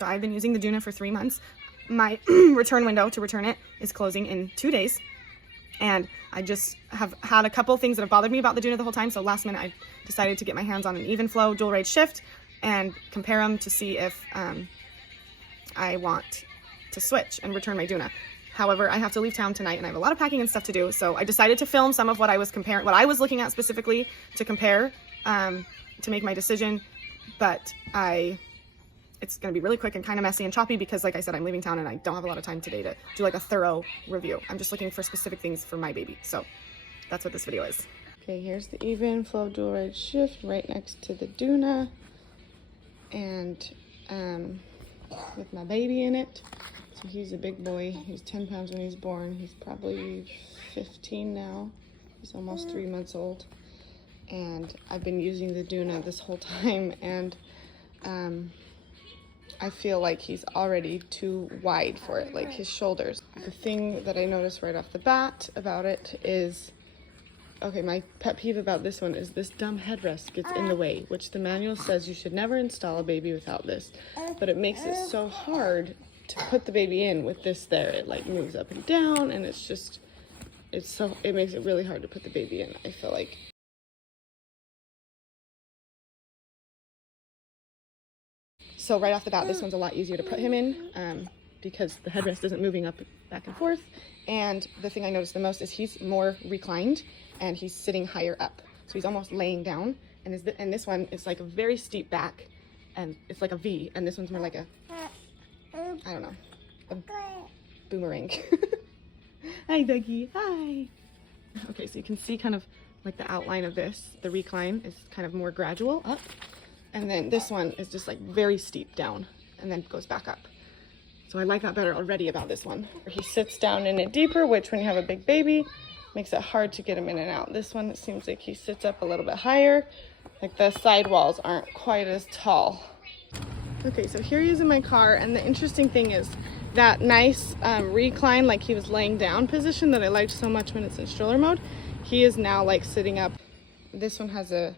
So I've been using the Doona for 3 months. My return window to return it is closing in 2 days. And I just have had a couple things that have bothered me about the Doona the whole time. So last minute I decided to get my hands on an Evenflo dual rate Shyft and compare them to see if I want to switch and return my Doona. However, I have to leave town tonight and I have a lot of packing and stuff to do. So I decided to film some of what I was comparing, what I was looking at specifically to compare, to make my decision. But it's going to be really quick and kind of messy and choppy because, like I said, I'm leaving town and I don't have a lot of time today to do like a thorough review. I'm just looking for specific things for my baby. So that's what this video is. Okay, here's the Evenflo dual rate Shyft right next to the Doona. And with my baby in it. So he's a big boy. He's 10 pounds when he's born. He's probably 15 now. He's almost 3 months old. And I've been using the Doona this whole time, and I feel like he's already too wide for it, like his shoulders. The thing that I noticed right off the bat about it is, okay, my pet peeve about this one is this dumb headrest gets in the way, which the manual says you should never install a baby without this, but it makes it so hard to put the baby in with this there. It like moves up and down, and it's just, it makes it really hard to put the baby in, I feel like. So right off the bat, this one's a lot easier to put him in because the headrest isn't moving up back and forth. And the thing I noticed the most is he's more reclined and he's sitting higher up. So he's almost laying down. And this one is like a very steep back and it's like a V. And this one's more like a, I don't know, a boomerang. Hi, Dougie. Hi. Okay, so you can see kind of like the outline of this. The recline is kind of more gradual up. And then this one is just like very steep down and then goes back up. So I like that better already about this one. He sits down in it deeper, which when you have a big baby, makes it hard to get him in and out. This one, it seems like he sits up a little bit higher. Like the side walls aren't quite as tall. Okay, so here he is in my car. And the interesting thing is that nice recline, like he was laying down position that I liked so much when it's in stroller mode. He is now like sitting up. This one has a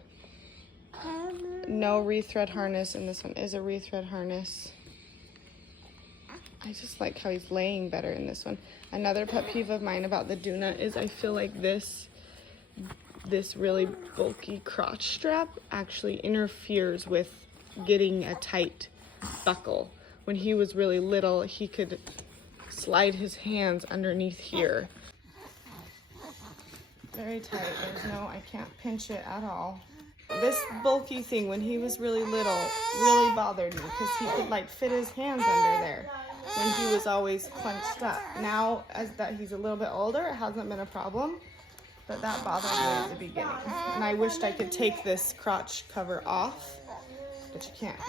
no rethread harness, and this one is a rethread harness. I just like how he's laying better in this one. Another pet peeve of mine about the Doona is I feel like this really bulky crotch strap actually interferes with getting a tight buckle. When he was really little, he could slide his hands underneath here. Very tight. I can't pinch it at all. This bulky thing when he was really little really bothered me because he could like fit his hands under there when he was always clenched up. Now, as that he's a little bit older, it hasn't been a problem, but that bothered me at the beginning. And I wished I could take this crotch cover off, but you can't.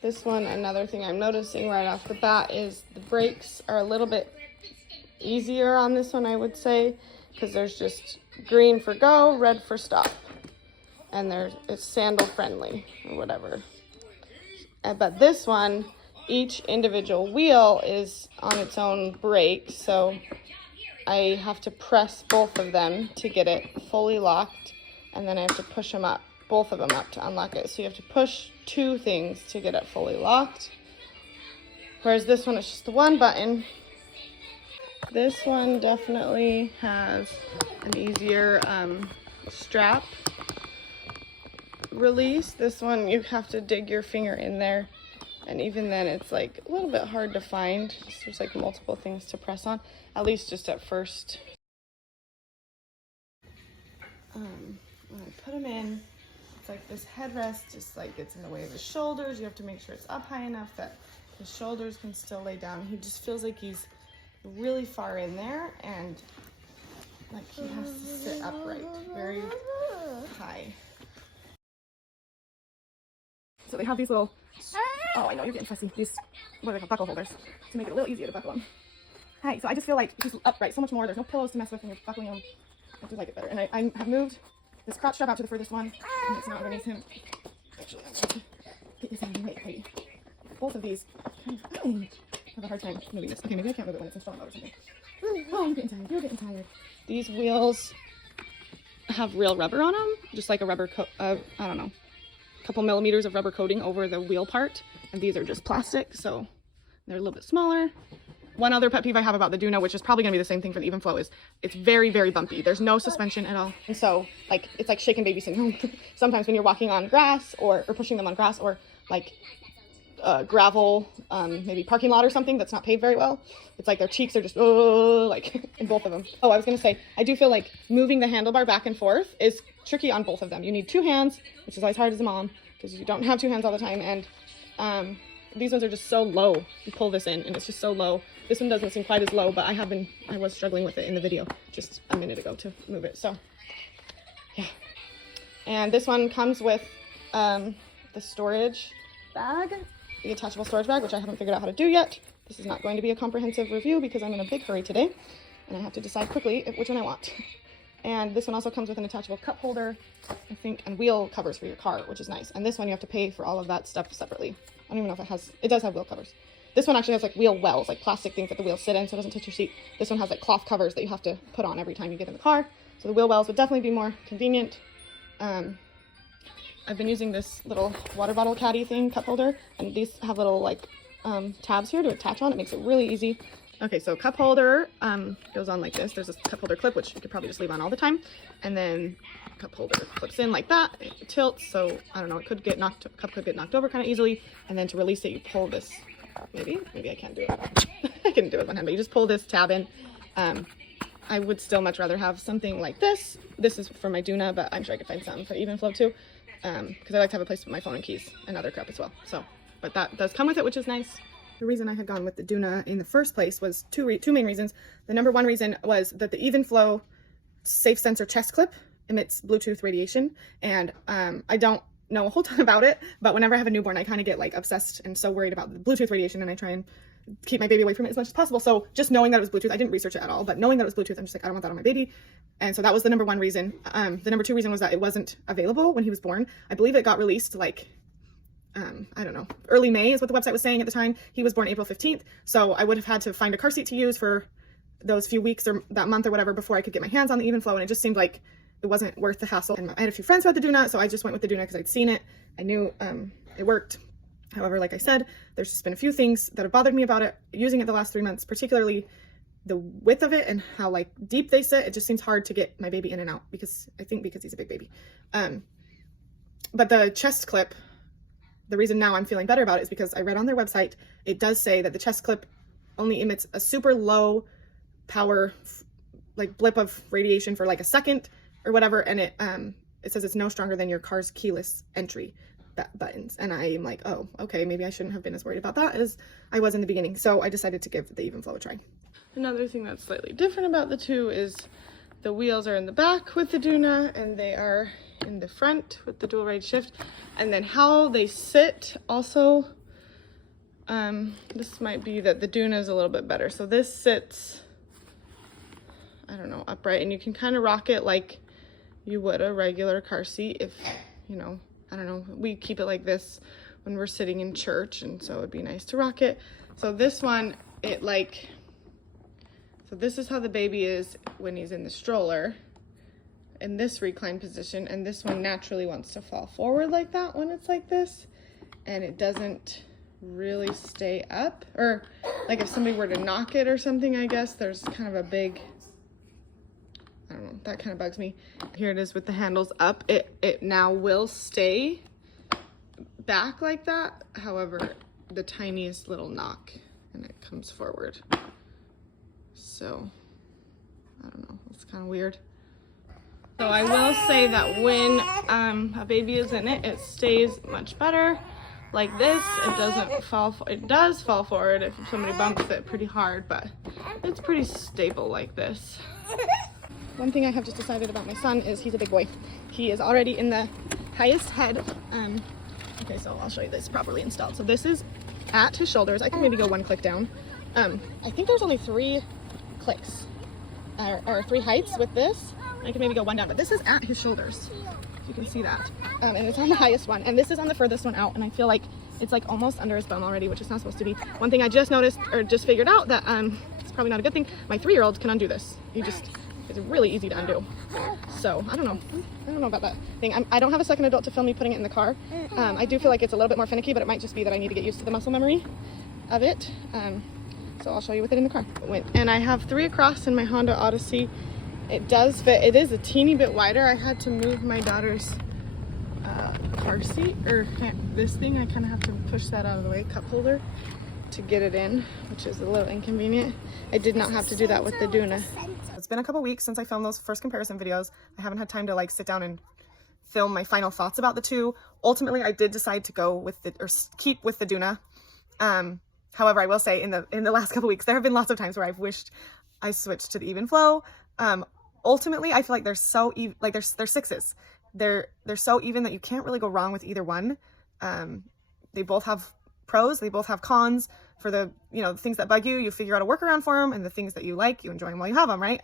This one, another thing I'm noticing right off the bat is the brakes are a little bit easier on this one, I would say, because there's just green for go, red for stop. And it's sandal friendly or whatever. But this one, each individual wheel is on its own brake, so I have to press both of them to get it fully locked, and then I have to push them up, both of them up to unlock it. So you have to push 2 things to get it fully locked. Whereas this one is just the one button. This one definitely has an easier strap release. This one you have to dig your finger in there, and even then it's like a little bit hard to find. There's like multiple things to press on, at least just at first. When I put him in, it's like this headrest just like gets in the way of his shoulders. You have to make sure it's up high enough that his shoulders can still lay down. He just feels like he's really far in there and like he has to sit upright very high. So they have these little, oh, I know you're getting fussy, these, what are they called, buckle holders, to make it a little easier to buckle them. Hi, so I just feel like he's upright so much more. There's no pillows to mess with when you're buckling him. I do like it better. And I have moved this crotch strap out to the furthest one, and it's now underneath him. Actually, I'm going to get this out of the way. Both of these kind of have a hard time moving this. Okay, maybe I can't move it when it's in stroller mode or something. Oh, you're getting tired. You're getting tired. These wheels have real rubber on them, just like a rubber coat. I don't know. Couple millimeters of rubber coating over the wheel part, and these are just plastic, so they're a little bit smaller. One other pet peeve I have about the Doona, which is probably gonna be the same thing for the Evenflo, is it's very, very bumpy. There's no suspension at all. And so like, it's like shaken baby syndrome. Sometimes when you're walking on grass or pushing them on grass or like gravel, maybe parking lot or something that's not paved very well, it's like their cheeks are just, like in both of them. Oh, I was gonna say, I do feel like moving the handlebar back and forth is tricky on both of them. You need 2 hands, which is always hard as a mom because you don't have 2 hands all the time. And these ones are just so low. You pull this in and it's just so low. This one doesn't seem quite as low, but I was struggling with it in the video just a minute ago to move it. So yeah. And this one comes with the storage bag, the attachable storage bag, which I haven't figured out how to do yet. This is not going to be a comprehensive review because I'm in a big hurry today and I have to decide quickly which one I want. And this one also comes with an attachable cup holder, I think, and wheel covers for your car, which is nice. And this one you have to pay for all of that stuff separately. I don't even know if it does have wheel covers. This one actually has like wheel wells, like plastic things that the wheels sit in so it doesn't touch your seat. This one has like cloth covers that you have to put on every time you get in the car. So the wheel wells would definitely be more convenient. I've been using this little water bottle caddy thing, cup holder, and these have little like tabs here to attach on. It makes it really easy. Okay, so cup holder goes on like this. There's this cup holder clip, which you could probably just leave on all the time. And then cup holder clips in like that. It tilts, so I don't know, cup could get knocked over kind of easily. And then to release it, you pull this, maybe I can't do it. I can do it with one hand, but you just pull this tab in. I would still much rather have something like this. This is for my Doona, but I'm sure I could find something for Evenflo too. Because I like to have a place to put my phone and keys and other crap as well. So, but that does come with it, which is nice. The reason I had gone with the Doona in the first place was two main reasons. The number one reason was that the Evenflo safe sensor chest clip emits Bluetooth radiation, and I don't know a whole ton about it, but whenever I have a newborn, I kind of get like obsessed and so worried about the Bluetooth radiation, and I try and keep my baby away from it as much as possible. So just knowing that it was Bluetooth, I didn't research it at all, but knowing that it was Bluetooth, I'm just like, I don't want that on my baby. And so that was the number one reason. The number two reason was that it wasn't available when he was born. I believe it got released like, I don't know, early May is what the website was saying at the time. He was born April 15th. So I would have had to find a car seat to use for those few weeks or that month or whatever before I could get my hands on the Evenflo. And it just seemed like it wasn't worth the hassle. And I had a few friends who had the Doona, so I just went with the Doona because I'd seen it. I knew it worked. However, like I said, there's just been a few things that have bothered me about it using it the last 3 months, particularly the width of it and how like deep they sit. It just seems hard to get my baby in and out because he's a big baby. But the chest clip, the reason now I'm feeling better about it is because I read on their website, it does say that the chest clip only emits a super low power, like blip of radiation for like a second or whatever. And it says it's no stronger than your car's keyless entry buttons. And I'm like, oh, okay, maybe I shouldn't have been as worried about that as I was in the beginning. So I decided to give the Evenflo a try. Another thing that's slightly different about the two is the wheels are in the back with the Doona and they are in the front with the dual ride Shyft. And then how they sit also, this might be that the Doona is a little bit better. So this sits, I don't know, upright, and you can kind of rock it like you would a regular car seat if, you know, I don't know, we keep it like this when we're sitting in church, and so it'd be nice to rock it. So this one, so this is how the baby is when he's in the stroller in this reclined position, and this one naturally wants to fall forward like that when it's like this, and it doesn't really stay up. Or like if somebody were to knock it or something, I guess there's kind of a big, I don't know, that kind of bugs me. Here it is with the handles up. It now will stay back like that. However, the tiniest little knock and it comes forward. So, I don't know, it's kind of weird. So I will say that when a baby is in it, it stays much better like this. It doesn't fall, it does fall forward if somebody bumps it pretty hard, but it's pretty stable like this. One thing I have just decided about my son is he's a big boy. He is already in the highest head. Okay, so I'll show you this properly installed. So this is at his shoulders. I can maybe go one click down. I think there's only 3 clicks or 3 heights with this. I can maybe go one down, but this is at his shoulders. You can see that. And it's on the highest one, and this is on the furthest one out, and I feel like it's like almost under his bum already, which is not supposed to be. One thing I just noticed or just figured out that it's probably not a good thing. My 3-year-old can undo this. It's is really easy to undo. So I don't know about that thing. I don't have a second adult to film me putting it in the car. I do feel like it's a little bit more finicky, but it might just be that I need to get used to the muscle memory of it. So I'll show you with it in the car. And I have 3 across in my Honda Odyssey. It does fit. It is a teeny bit wider. I had to move my daughter's car seat, or this thing. I kind of have to push that out of the way, cup holder, to get it in, which is a little inconvenient. I did not have to do that with the Doona. It's been a couple weeks since I filmed those first comparison videos. I haven't had time to like sit down and film my final thoughts about the two. Ultimately, I did decide to go with keep with the Doona. However, I will say in the last couple weeks, there have been lots of times where I've wished I switched to the Evenflo. Ultimately, I feel like they're so even, like they're 6s. They're so even that you can't really go wrong with either one. They both have pros, they both have cons. For the, the things that bug you, you figure out a workaround for them, and the things that you like, you enjoy them while you have them, right?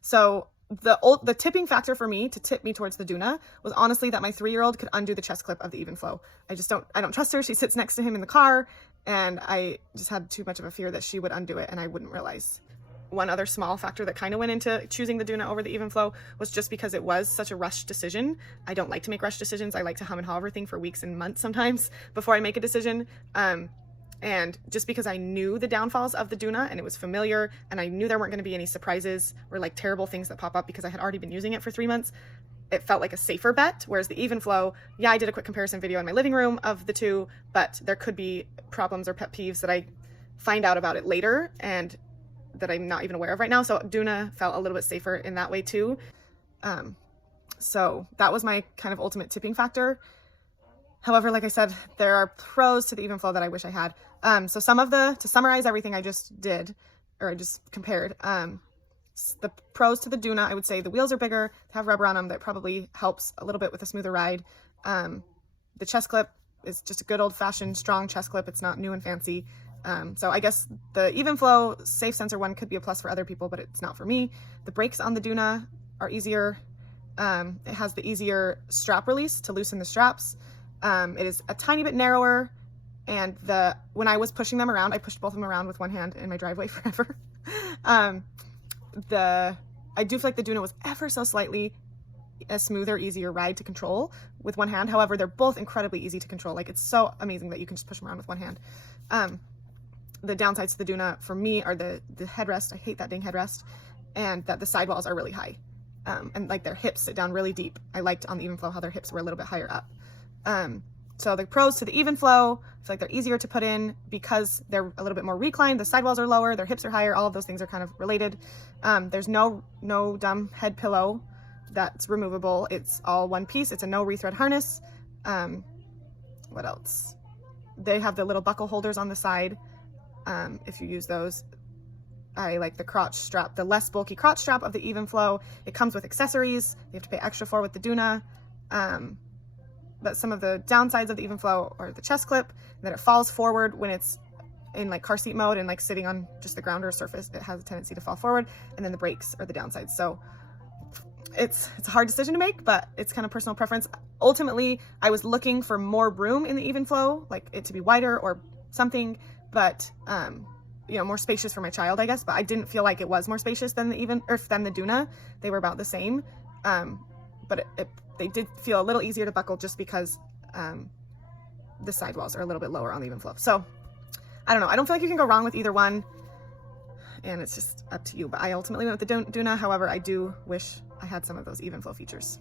So the tipping factor for me to tip me towards the Doona was honestly that my 3-year-old could undo the chest clip of the Evenflo. I don't trust her. She sits next to him in the car, and I just had too much of a fear that she would undo it and I wouldn't realize. One other small factor that kind of went into choosing the Doona over the Evenflo was just because it was such a rushed decision. I don't like to make rushed decisions. I like to hum and haw everything for weeks and months sometimes before I make a decision. And just because I knew the downfalls of the Doona and it was familiar, and I knew there weren't going to be any surprises or like terrible things that pop up because I had already been using it for 3 months, it felt like a safer bet. Whereas the Evenflo, yeah, I did a quick comparison video in my living room of the two, but there could be problems or pet peeves that I find out about it later and that I'm not even aware of right now. So Doona felt a little bit safer in that way too. So that was my kind of ultimate tipping factor. However, like I said, there are pros to the Evenflo that I wish I had. So to summarize everything I just did, or I just compared, the pros to the Doona, I would say the wheels are bigger, have rubber on them. That probably helps a little bit with a smoother ride. The chest clip is just a good old fashioned strong chest clip. It's not new and fancy. So I guess the Evenflo safe sensor one could be a plus for other people, but it's not for me. The brakes on the Doona are easier. It has the easier strap release to loosen the straps. It is a tiny bit narrower, and when I was pushing them around, I pushed both of them around with one hand in my driveway forever. I do feel like the Doona was ever so slightly a smoother, easier ride to control with one hand. However, they're both incredibly easy to control. Like, it's so amazing that you can just push them around with one hand. The downsides to the Doona for me are the headrest. I hate that dang headrest, and that the sidewalls are really high. And like their hips sit down really deep. I liked on the Evenflo how their hips were a little bit higher up. So the pros to the Evenflo, I feel like they're easier to put in because they're a little bit more reclined. The sidewalls are lower, their hips are higher. All of those things are kind of related. There's no dumb head pillow that's removable. It's all one piece. It's a no rethread harness. What else? They have the little buckle holders on the side. If you use those. I like the crotch strap, the less bulky crotch strap of the Evenflo. It comes with accessories you have to pay extra for with the Doona. But some of the downsides of the Evenflo are the chest clip, that it falls forward when it's in like car seat mode and like sitting on just the ground or surface. It has a tendency to fall forward, and then the brakes are the downsides. So it's a hard decision to make, but it's kind of personal preference. Ultimately, I was looking for more room in the Evenflo, like it to be wider or something, but more spacious for my child, I guess. But I didn't feel like it was more spacious than the Doona. They were about the same, but they did feel a little easier to buckle just because the sidewalls are a little bit lower on the Evenflo. So I don't know. I don't feel like you can go wrong with either one, and it's just up to you. But I ultimately went with the Doona. However, I do wish I had some of those Evenflo features.